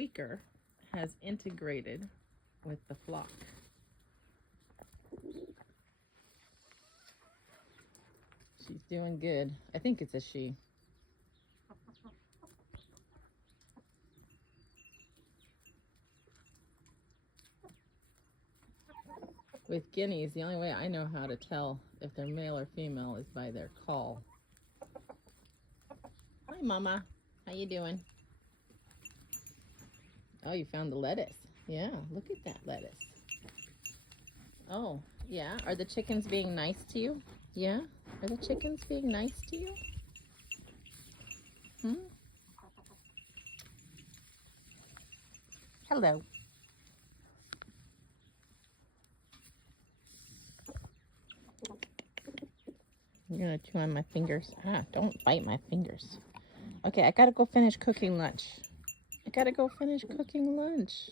squeaker has integrated with the flock. She's doing good. I think it's a she. With guineas, the only way I know how to tell if they're male or female is by their call. Hi, Mama. How you doing? Oh, you found the lettuce. Yeah, look at that lettuce. Oh, yeah. Are the chickens being nice to you? Yeah? Are the chickens being nice to you? Hmm? Hello. You're gonna chew on my fingers. Ah, don't bite my fingers. Okay, I gotta go finish cooking lunch. I gotta go finish cooking lunch.